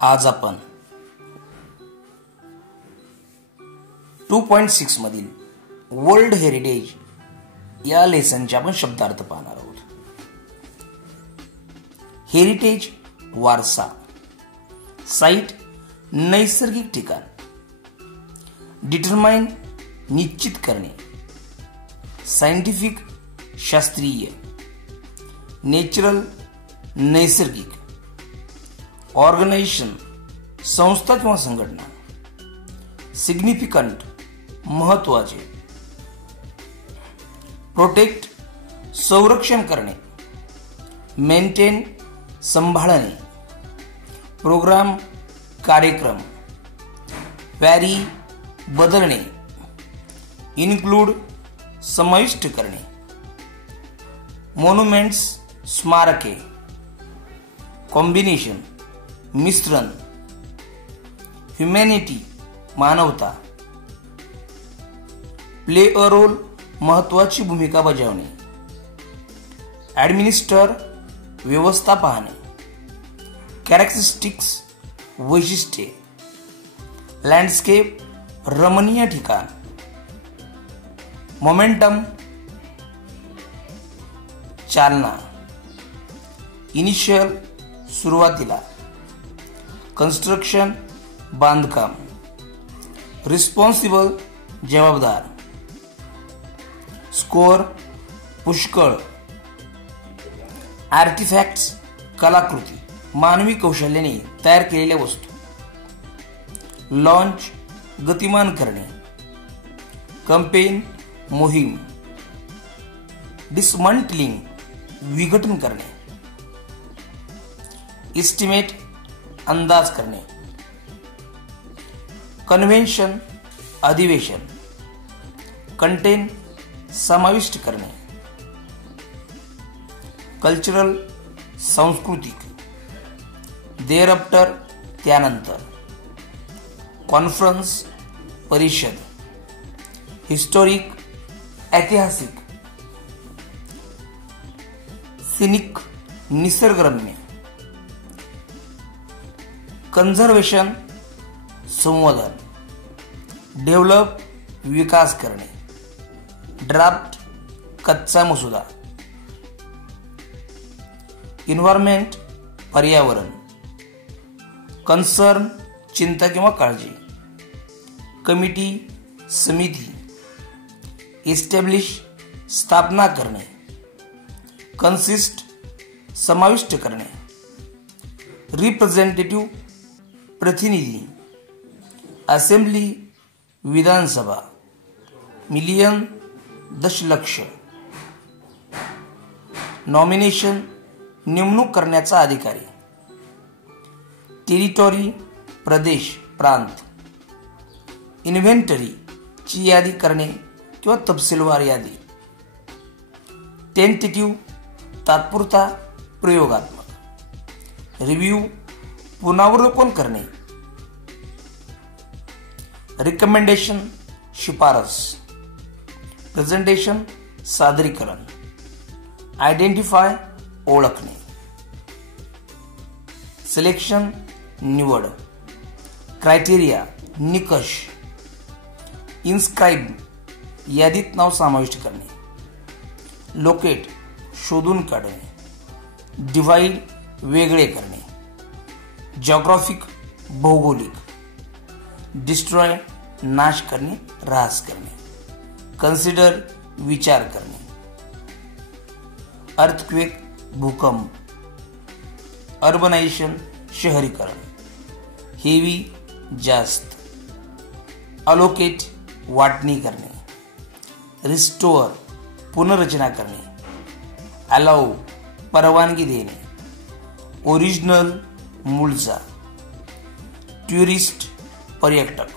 आज आपण 2.6 मधील वर्ल्ड हेरिटेज या लेसनचे आपण शब्दार्थ पाहणार आहोत. हेरिटेज वारसा, साइट नैसर्गिक ठिकाण, डिटरमाइन निश्चित करणे, सायंटिफिक शास्त्रीय, नेचरल नैसर्गिक, ऑर्गनायझेशन संस्था किंवा संघटना, सिग्निफिकंट महत्वाचे, प्रोटेक्ट संरक्षण करणे, मेंटेन सांभाळणे, प्रोग्राम कार्यक्रम, व्हॅरी बदलणे, इन्क्लूड समाविष्ट करणे, मॉन्युमेंट्स स्मारके, कॉम्बिनेशन मिश्रण, ह्युमॅनिटी मानवता, प्ले अ रोल महत्वाची भूमिका बजावणे, ॲडमिनिस्टर व्यवस्था पाहणे, कॅरेक्टरिस्टिक्स वैशिष्ट्ये, लँडस्केप रमणीय ठिकाण, मोमेंटम चालना, इनिशियल सुरुवातीला, कन्स्ट्रक्शन बांधकाम, रिस्पॉन्सिबल जबाबदार, स्कोअर पुष्कळ, आर्टिफॅक्ट्स कलाकृती मानवी कौशल्याने तयार केलेल्या वस्तू, लॉन्च गतिमान करणे, कंपेन मोहीम, डिसमंटलिंग विघटन करणे, एस्टिमेट अंदाज करणे, कन्व्हेन्शन अधिवेशन, कंटेन समाविष्ट करणे, कल्चरल सांस्कृतिक, देअर आफ्टर त्यानंतर, कॉन्फरन्स परिषद, हिस्टोरिक ऐतिहासिक, सिनिक निसर्गरम्य, कन्झर्वेशन संवर्धन, डेव्हलप विकास करणे, ड्राफ्ट कच्चा मसुदा, इन्व्हायरमेंट पर्यावरण, कन्सर्न चिंता किंवा काळजी, कमिटी समिती, एस्टॅब्लिश स्थापना करणे, कन्सिस्ट समाविष्ट करणे, रिप्रेझेंटेटिव्ह प्रतिनिधी, असेंब्ली विधानसभा, मिलियन दशलक्ष, नॉमिनेशन नेमणूक करण्याचा अधिकारी, टेरिटोरी प्रदेश प्रांत, इन्व्हेंटरी ची यादी करणे किंवा तपशीलवार यादी, टेंटेटिव्ह तात्पुरता प्रयोगात्मक, रिव्ह्यू पुनरावलोकन करणे, रिकमेंडेशन शिफारस, प्रेझेंटेशन सादरीकरण, आयडेंटिफाय ओळखणे, सिलेक्शन निवड, क्रायटेरिया निकष, इन्स्क्राईब यादीत नाव समाविष्ट करणे, लोकेट शोधून काढणे, डिव्हाइड वेगळे करणे, जॉग्राफिक भौगोलिक, डिस्ट्रॉय नाश करणे ऱ्हास करणे, कन्सिडर विचार करणे, अर्थक्वेक भूकंप, अर्बनायझेशन शहरीकरण, हेवी जास्त, अलोकेट वाटणी करणे, रिस्टोअर पुनर्रचना करणे, अलाउ परवानगी देणे, ओरिजिनल मूळचा, टुरिस्ट पर्यटक,